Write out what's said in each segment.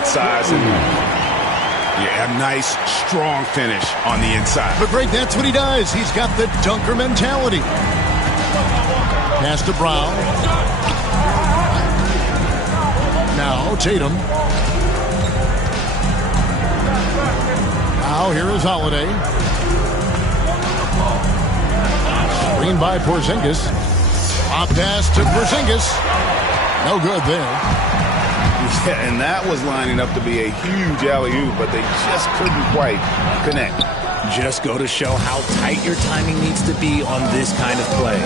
that size. And yeah, a nice, strong finish on the inside. But Greg, that's what he does. He's got the dunker mentality. Pass to Brown. Now Tatum. Now here is Holiday. Screen by Porzingis. Up pass to Porzingis. No good there. Yeah, and that was lining up to be a huge alley-oop, but they just couldn't quite connect. Just go to show how tight your timing needs to be on this kind of play.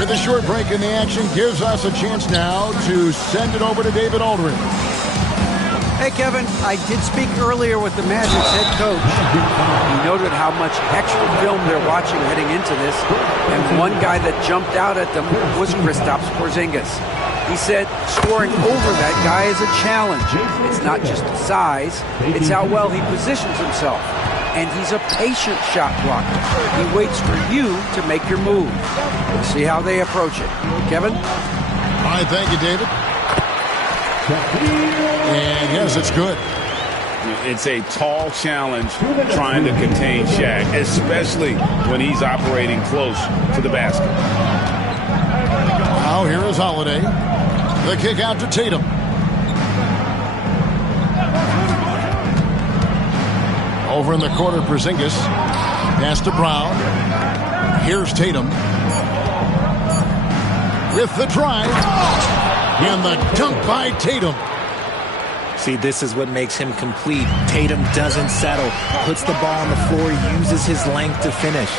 With a short break in the action, gives us a chance now to send it over to David Aldridge. Hey, Kevin, I did speak earlier with the Magic's head coach. He noted how much extra film they're watching heading into this, and one guy that jumped out at them was Kristaps Porzingis. He said scoring over that guy is a challenge. It's not just size, it's how well he positions himself. And he's a patient shot blocker. He waits for you to make your move. We'll see how they approach it. Kevin? All right, thank you, David. And yes, it's good. It's a tall challenge trying to contain Shaq, especially when he's operating close to the basket. Now here is Holiday. The kick out to Tatum. Over in the corner, Porzingis. Pass to Brown. Here's Tatum. With the drive. And the dunk by Tatum. See, this is what makes him complete. Tatum doesn't settle. Puts the ball on the floor. Uses his length to finish.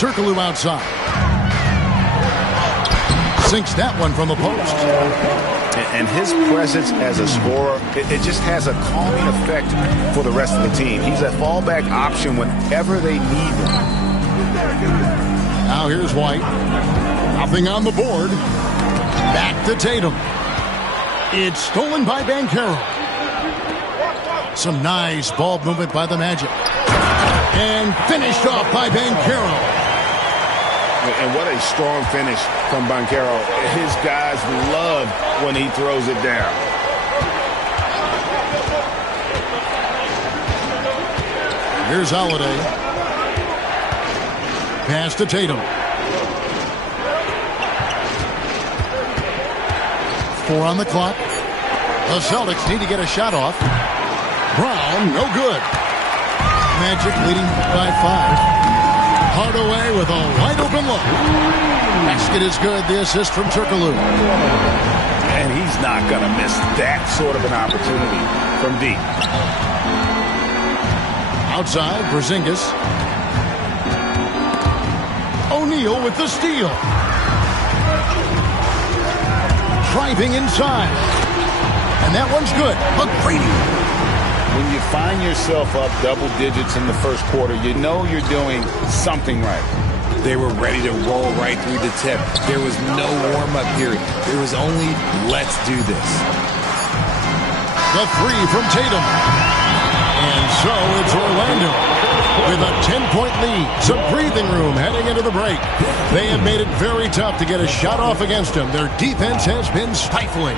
Turkoglu outside. Sinks that one from the post. And his presence as a scorer, it just has a calming effect for the rest of the team. He's a fallback option whenever they need him. Now here's White. Nothing on the board. Back to Tatum. It's stolen by Banchero. Some nice ball movement by the Magic. And finished off by Banchero. And what a strong finish from Banchero. His guys love when he throws it down. Here's Holiday. Pass to Tatum. 4 on the clock. The Celtics need to get a shot off. Brown, no good. Magic leading by 5. Hardaway with a wide open look. Basket is good. The assist from Turkoglu. And he's not going to miss that sort of an opportunity from deep. Outside, Porzingis. O'Neal with the steal. Driving inside. And that one's good. McGrady. When you find yourself up double digits in the first quarter, you know you're doing something right. They were ready to roll right through the tip. There was no warm-up period. There was only, let's do this. The 3 from Tatum. And so it's Orlando with a 10-point lead. Some breathing room heading into the break. They have made it very tough to get a shot off against them. Their defense has been stifling.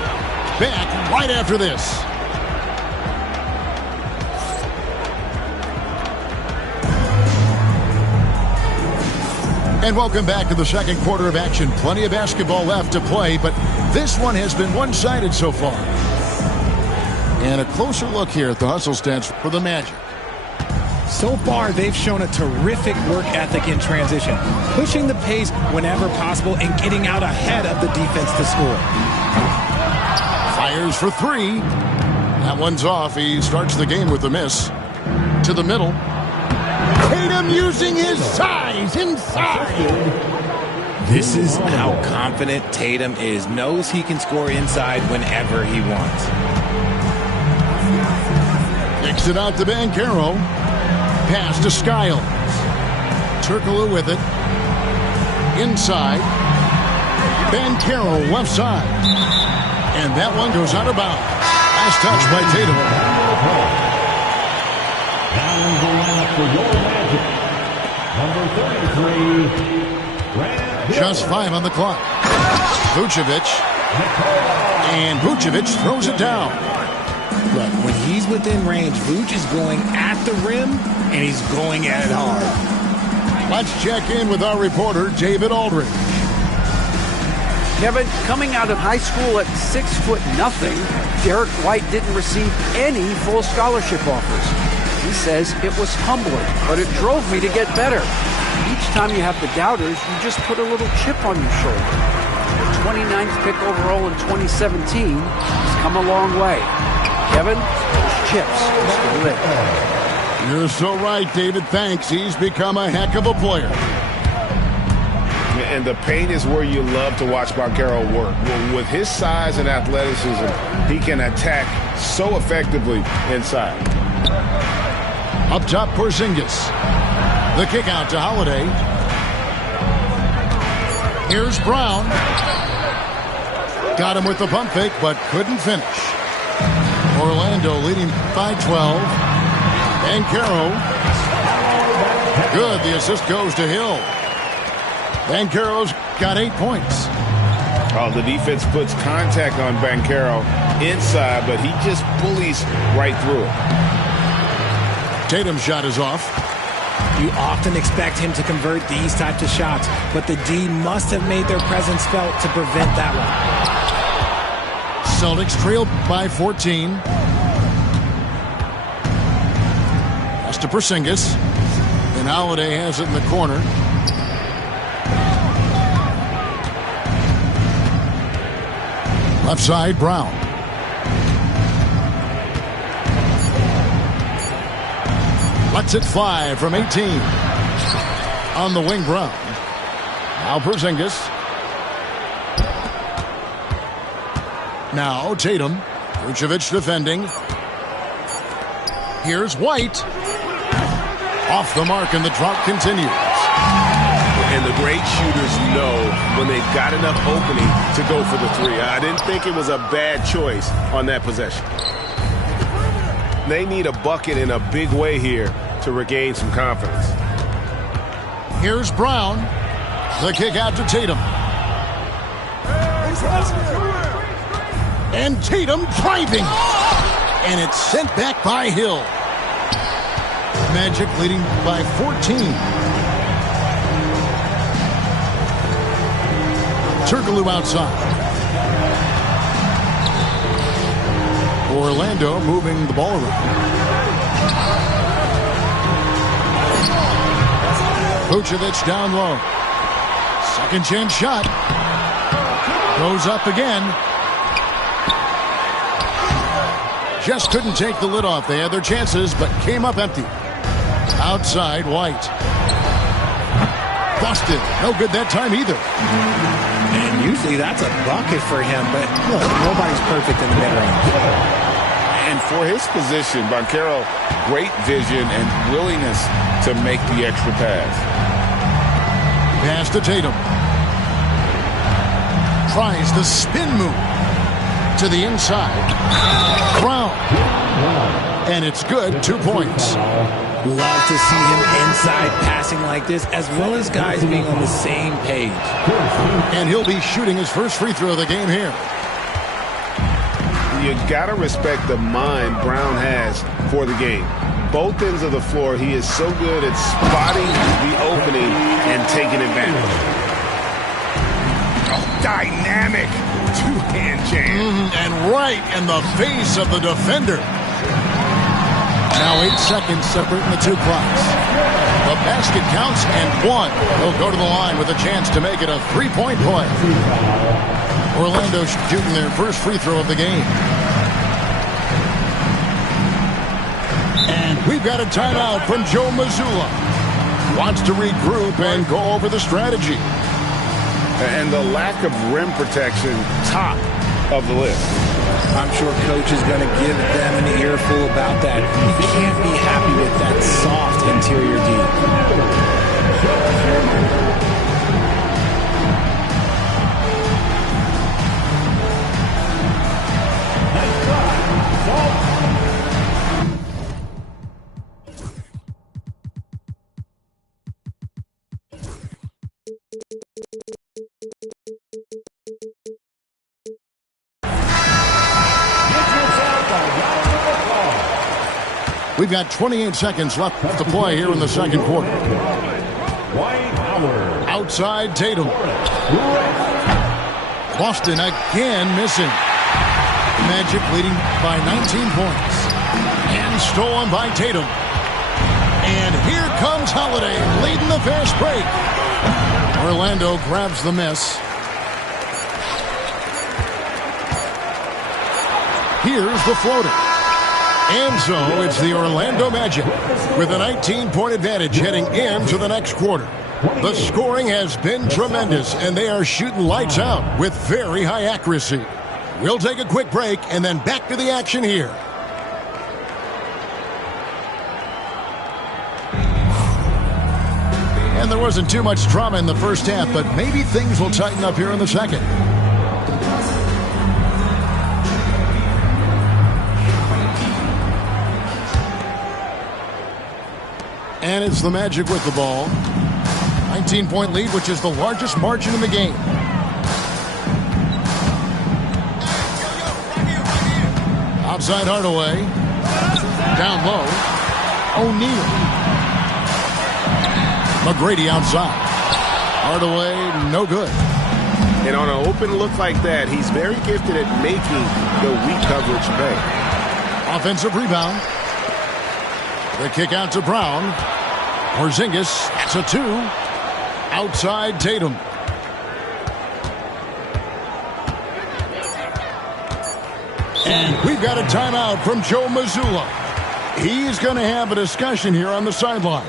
Back right after this. And welcome back to the second quarter of action. Plenty of basketball left to play, but this one has been one-sided so far. And a closer look here at the hustle stats for the Magic. So far, they've shown a terrific work ethic in transition, pushing the pace whenever possible and getting out ahead of the defense to score. Fires for 3. That one's off. He starts the game with a miss. To the middle. Tatum using his size inside. This is how confident Tatum is. Knows he can score inside whenever he wants. Kicks it out to Banchero. Pass to Skiles. Turkoglu with it. Inside. Banchero left side. And that one goes out of bounds. Last touch by Tatum. Just 5 on the clock. Vucevic And Vucevic throws it down. Look, when he's within range, Vuce is going at the rim, and he's going at it hard. Let's check in with our reporter, David Aldridge. Kevin, coming out of high school at 6'0", Derek White didn't receive any full scholarship offers. He says it was humbling, but it drove me to get better. Each time you have the doubters, you just put a little chip on your shoulder. The 29th pick overall in 2017 has come a long way. Kevin, those chips still live. You're so right, David. Thanks. He's become a heck of a player. And the paint is where you love to watch Banchero work. Well, with his size and athleticism, he can attack so effectively inside. Up top, Porzingis. The kick out to Holiday. Here's Brown. Got him with the pump fake, but couldn't finish. Orlando leading by 12. Banchero. Good. The assist goes to Hill. Banchero's got 8 points. Oh, the defense puts contact on Banchero inside, but he just bullies right through it. Tatum's shot is off. You often expect him to convert these types of shots, but the D must have made their presence felt to prevent that one. Celtics trailed by 14. Pass to Porzingis. And Holiday has it in the corner. Left side, Brown. Lets it fly from 18. On the wing, Brown. Now Porzingis. Now Tatum. Vucevic defending. Here's White. Off the mark, and the drought continues. And the great shooters know when they've got enough opening to go for the three. I didn't think it was a bad choice on that possession. They need a bucket in a big way here to regain some confidence. Here's Brown. The kick out to Tatum. And Tatum driving. And it's sent back by Hill. Magic leading by 14. Turkoglu outside. Orlando moving the ball around. Vucevic down low. Second chance shot. Goes up again. Just couldn't take the lid off. They had their chances, but came up empty. Outside, White. Busted. No good that time either. And usually that's a bucket for him, but look, nobody's perfect in the mid-range. And for his position, Banchero, great vision and willingness to make the extra pass. Pass to Tatum. Tries the spin move to the inside. Brown. And it's good. 2 points. Love to see him inside passing like this, as well as guys being on the same page. And he'll be shooting his first free throw of the game here. You gotta respect the mind Brown has for the game. Both ends of the floor, he is so good at spotting the opening and taking advantage. Oh, dynamic two-hand jam. And right in the face of the defender. Now 8 seconds separating the two clocks. The basket counts and one. He'll go to the line with a chance to make it a three-point play. Orlando shooting their first free throw of the game. And we've got a timeout from Joe Mazzulla. Wants to regroup and go over the strategy. And the lack of rim protection, top of the list. I'm sure coach is going to give them an earful about that. You can't be happy with that soft interior D. We've got 28 seconds left to play here in the second quarter. Outside Tatum. Boston again missing. Magic leading by 19 points. And stolen by Tatum. And here comes Holiday leading the fast break. Orlando grabs the miss. Here's the floater. And so it's the Orlando Magic with a 19-point advantage heading into the next quarter. The scoring has been tremendous, and they are shooting lights out with very high accuracy. We'll take a quick break and then back to the action here. And there wasn't too much drama in the first half, but maybe things will tighten up here in the second. And it's the Magic with the ball. 19-point lead, which is the largest margin in the game. Outside Hardaway. Down low. O'Neal. McGrady outside. Hardaway, no good. And on an open look like that, he's very gifted at making the weak coverage pay. Offensive rebound. The kick out to Brown. Porzingis, that's a 2. Outside Tatum. And we've got a timeout from Joe Mazzulla. He's going to have a discussion here on the sideline.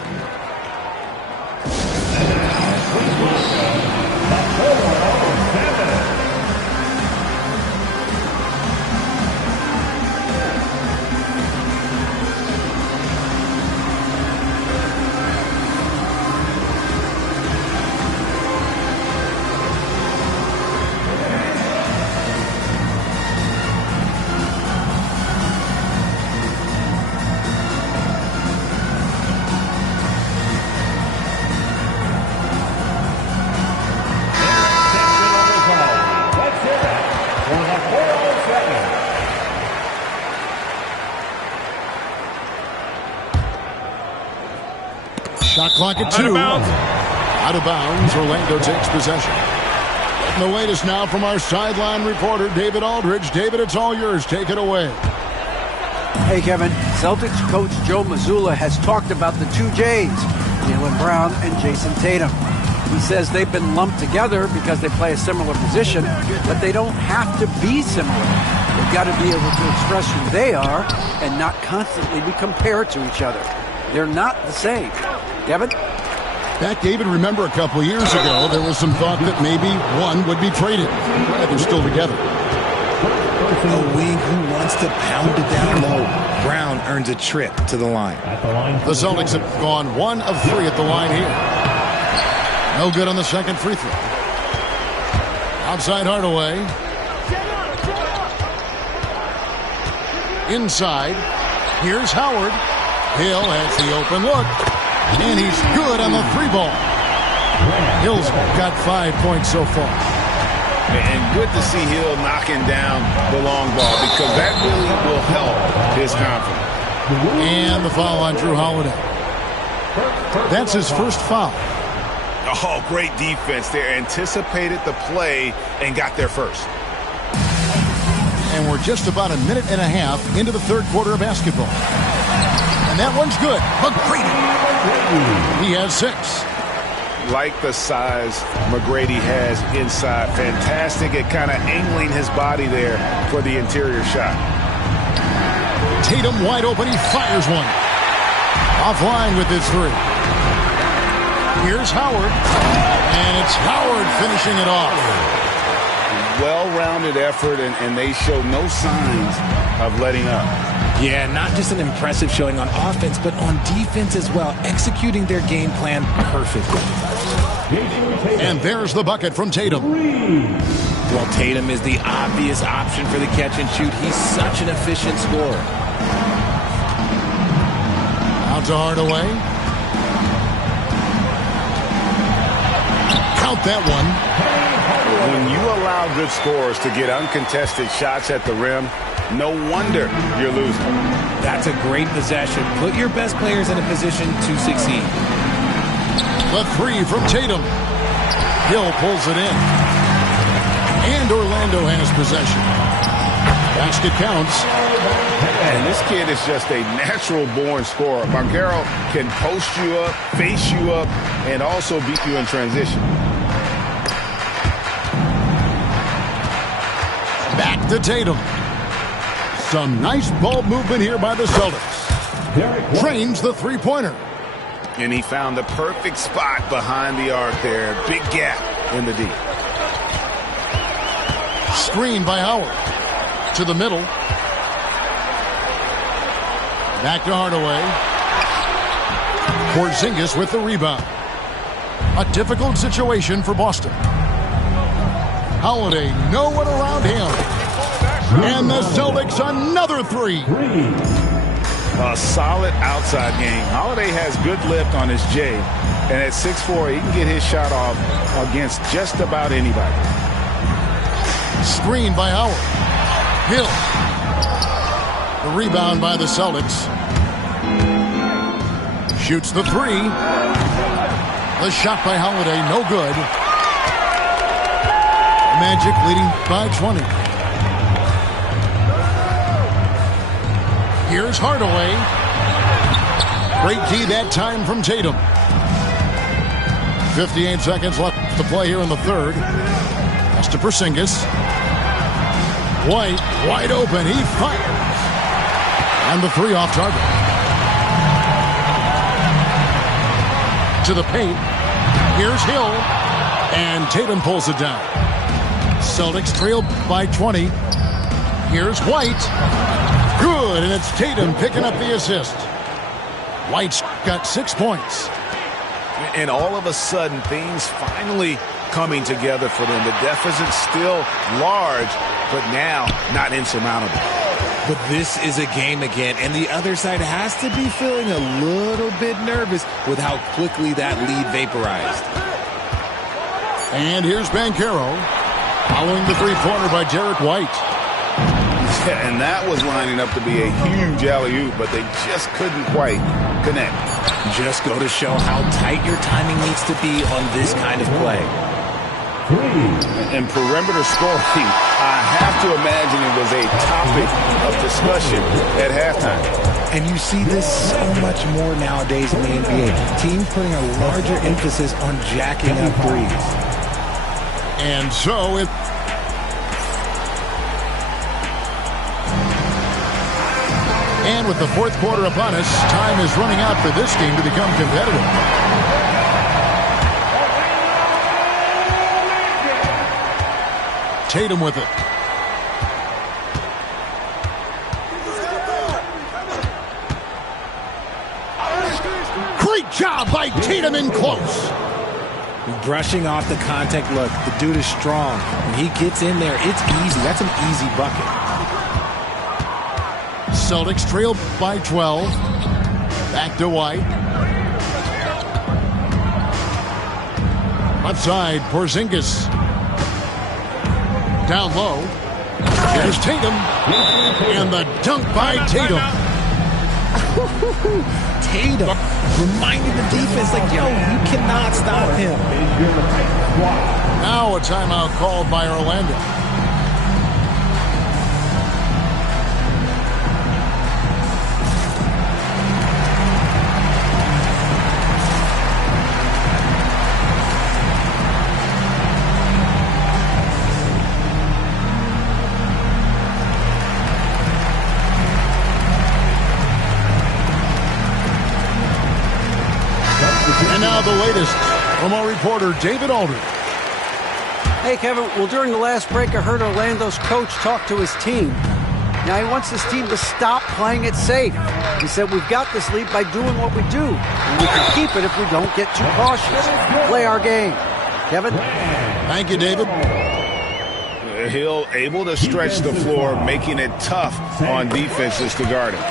Shot clock at 2. Out of bounds. Orlando takes possession. Getting the latest now from our sideline reporter, David Aldridge. David, it's all yours. Take it away. Hey, Kevin. Celtics coach Joe Mazzulla has talked about the 2 J's, Jaylen Brown and Jason Tatum. He says they've been lumped together because they play a similar position, but they don't have to be similar. They've got to be able to express who they are and not constantly be compared to each other. They're not the same. Kevin? Back, David, remember a couple of years ago, there was some thought that maybe one would be traded. They're still together. A wing who wants to pound it down low. Brown earns a trip to the line. The Celtics have gone 1 of 3 at the line here. No good on the second free throw. Outside Hardaway. Inside. Here's Howard. Hill has the open look. And he's good on the 3-ball. Hill's got 5 points so far. And good to see Hill knocking down the long ball because that really will help his confidence. And the foul on Drew Holiday. That's his first foul. Oh, great defense there. Anticipated the play and got there first. And we're just about a minute and a half into the third quarter of basketball. And that one's good. McGrady. He has 6. Like the size McGrady has inside. Fantastic at kind of angling his body there for the interior shot. Tatum wide open. He fires one. Offline with his 3. Here's Howard. And it's Howard finishing it off. Well-rounded effort, and they show no signs of letting up. Yeah, not just an impressive showing on offense, but on defense as well, executing their game plan perfectly. And there's the bucket from Tatum. Well, Tatum is the obvious option for the catch and shoot. He's such an efficient scorer. Out to Hardaway. Count that one. When you allow good scorers to get uncontested shots at the rim, no wonder you're losing. That's a great possession. Put your best players in a position to succeed. The three from Tatum. Hill pulls it in. And Orlando has possession. Basket counts. And this kid is just a natural-born scorer. Banchero can post you up, face you up, and also beat you in transition. Back to Tatum. Some nice ball movement here by the Celtics. Trains the three-pointer. And he found the perfect spot behind the arc there. Big gap in the D. Screen by Howard. To the middle. Back to Hardaway. Porzingis with the rebound. A difficult situation for Boston. Holiday, no one around him. And the Celtics another three. A solid outside game. Holiday has good lift on his J. And at 6'4", he can get his shot off against just about anybody. Screen by Howard. Hill. The rebound by the Celtics. Shoots the three. The shot by Holiday, no good. Magic leading by 20. Here's Hardaway. Great D that time from Tatum. 58 seconds left to play here in the third. That's to Porzingis. White, wide open. He fires. And the three off target. To the paint. Here's Hill. And Tatum pulls it down. Celtics trail by 20. Here's White. Good, and it's Tatum picking up the assist. White's got 6 points. And all of a sudden, things finally coming together for them. The deficit's still large, but now not insurmountable. But this is a game again, and the other side has to be feeling a little bit nervous with how quickly that lead vaporized. And here's Banchero, following the three-pointer by Derek White. And that was lining up to be a huge alley-oop, but they just couldn't quite connect. Just go to show how tight your timing needs to be on this kind of play. And perimeter scoring, I have to imagine it was a topic of discussion at halftime. And you see this so much more nowadays in the NBA. Teams putting a larger emphasis on jacking up threes. And so it... And with the fourth quarter upon us, time is running out for this game to become competitive. Tatum with it. Great job by Tatum in close. Brushing off the contact. Look, the dude is strong. When he gets in there, it's easy. That's an easy bucket. Celtics trail by 12. Back to White. Left side, Porzingis. Down low. Here's Tatum. And the dunk by Tatum. Tatum reminding the defense, like, yo, you cannot stop him. Now a timeout called by Orlando. And now the latest from our reporter, David Aldridge. Hey, Kevin. Well, during the last break, I heard Orlando's coach talk to his team. Now, he wants his team to stop playing it safe. He said, we've got this lead by doing what we do. And we can keep it if we don't get too cautious. Play our game. Kevin? Thank you, David. Hill able to stretch the floor, making it tough on defenses to guard him.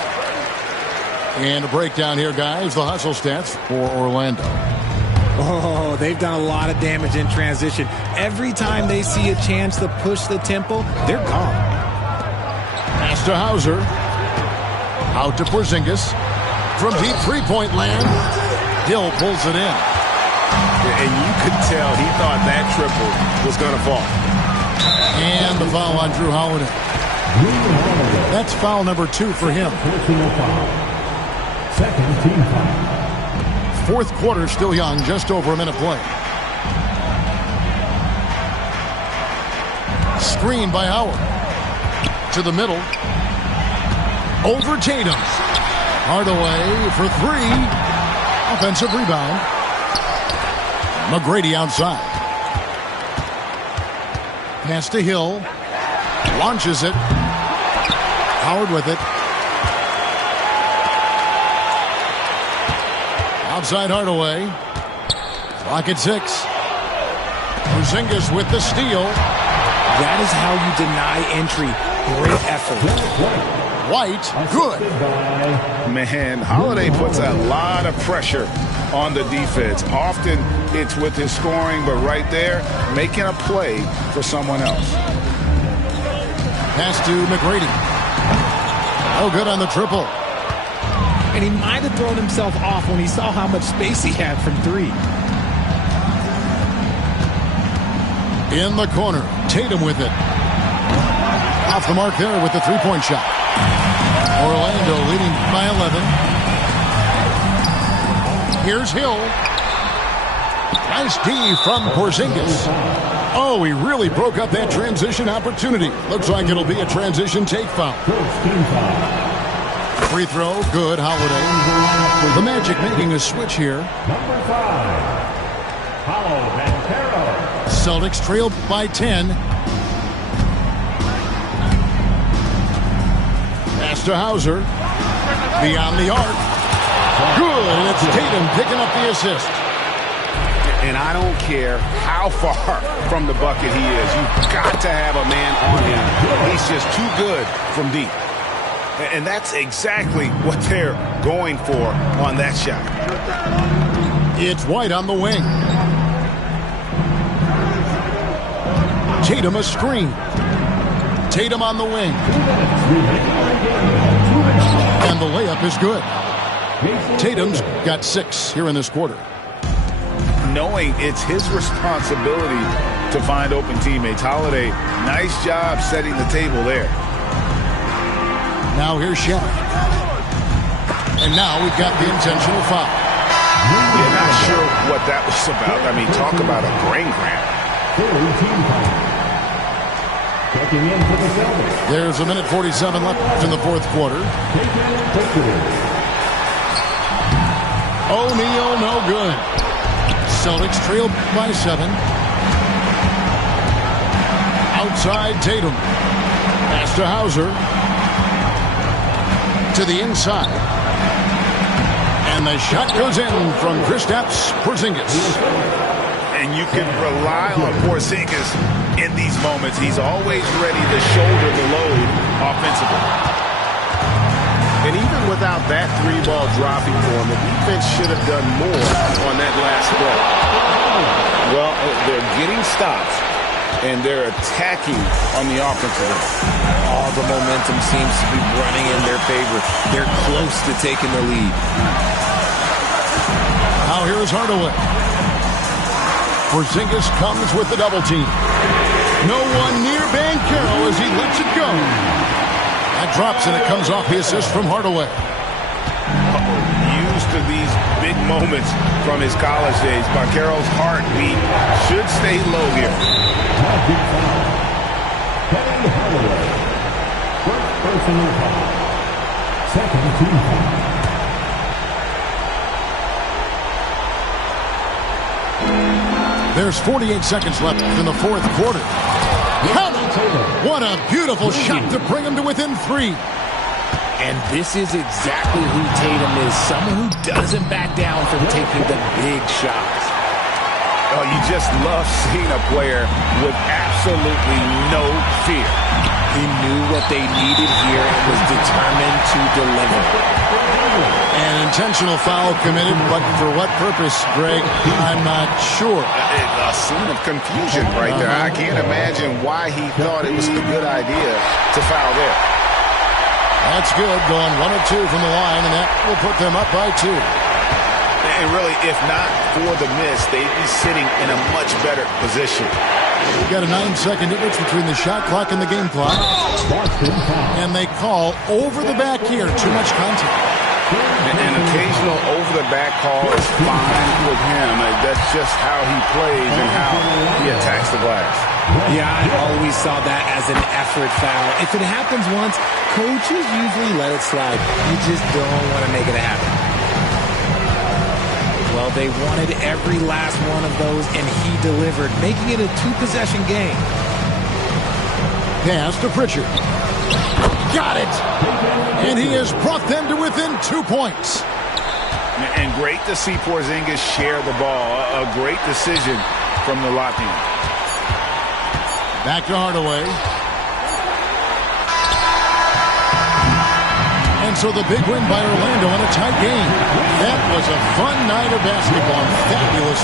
And a breakdown here, guys. The hustle stats for Orlando. Oh, they've done a lot of damage in transition. Every time they see a chance to push the tempo, they're gone. Pass to Hauser. Out to Porzingis. From deep three-point land, Hill pulls it in. And you could tell he thought that triple was going to fall. And the foul on Drew Holiday. That's foul number 2 for him. Second team foul. Fourth quarter still young, just over a minute play. Screen by Howard. To the middle. Over Tatum. Hardaway for 3. Offensive rebound. McGrady outside. Pass to Hill. Launches it. Howard with it. Outside Hardaway. Clock at 6. Porzingis with the steal. That is how you deny entry. Great effort. White, good. Man, Holiday puts a lot of pressure on the defense. Often it's with his scoring, but right there, making a play for someone else. Pass to McGrady. Oh, good on the triple. And he might have thrown himself off when he saw how much space he had from 3. In the corner, Tatum with it. Off the mark there with the three-point shot. Orlando leading by 11. Here's Hill. Nice D from Porzingis. Oh, he really broke up that transition opportunity. Looks like it'll be a transition take foul. Free throw, good, Holiday. The Magic making a switch here. Number 5. Paolo Banchero. Celtics trail by 10. Pass to Hauser. Beyond the arc. Good, and it's Tatum picking up the assist. And I don't care how far from the bucket he is. You've got to have a man on him. He's just too good from deep. And that's exactly what they're going for on that shot. It's White on the wing. Tatum a screen. Tatum on the wing. And the layup is good. Tatum's got 6 here in this quarter. Knowing it's his responsibility to find open teammates. Holiday, nice job setting the table there. Now here's Shaq. And now we've got the intentional foul. Yeah, not sure what that was about. I mean, talk about a brain cramp. Checking in for the Celtics. There's a minute 47 left in the fourth quarter. O'Neal, no good. Celtics trail by 7. Outside Tatum. Pass to Hauser. To the inside. And the shot goes in from Kristaps Porzingis. And you can rely on Porzingis in these moments. He's always ready to shoulder the load offensively. And even without that 3-ball dropping for him, the defense should have done more on that last play. Well, they're getting stops, and they're attacking on the offensive end. All the momentum seems to be running in their favor. They're close to taking the lead. Now here is Hardaway. Porzingis comes with the double team. No one near Banchero as he lets it go. That drops and it comes off the assist from Hardaway. Used to these big moments from his college days. Banchero's heartbeat should stay low here. First personal foul. Second team foul. There's 48 seconds left in the fourth quarter. What a beautiful shot to bring him to within 3. And this is exactly who Tatum is. Someone who doesn't back down from taking the big shots. Oh, you just love seeing a player with absolutely no fear. He knew what they needed here and was determined to deliver. An intentional foul committed, but for what purpose, Greg? I'm not sure. A scene of confusion right there. I can't imagine why he thought it was a good idea to foul there. That's good, going 1 of 2 from the line, and that will put them up by 2. And really, if not for the miss, they'd be sitting in a much better position. We've got a 9-second difference between the shot clock and the game clock. And they call over the back here. Too much contact. An occasional over-the-back call is fine with him. That's just how he plays and how he attacks the glass. Yeah, I always saw that as an effort foul. If it happens once, coaches usually let it slide. You just don't want to make it happen. Well, they wanted every last one of those, and he delivered, making it a 2-possession game. Pass to Pritchard. Got it! And he has brought them to within 2 points. And great to see Porzingis share the ball. A great decision from the Latvian. Back to Hardaway. And so the big win by Orlando in a tight game. That was a fun night of basketball. Fabulous.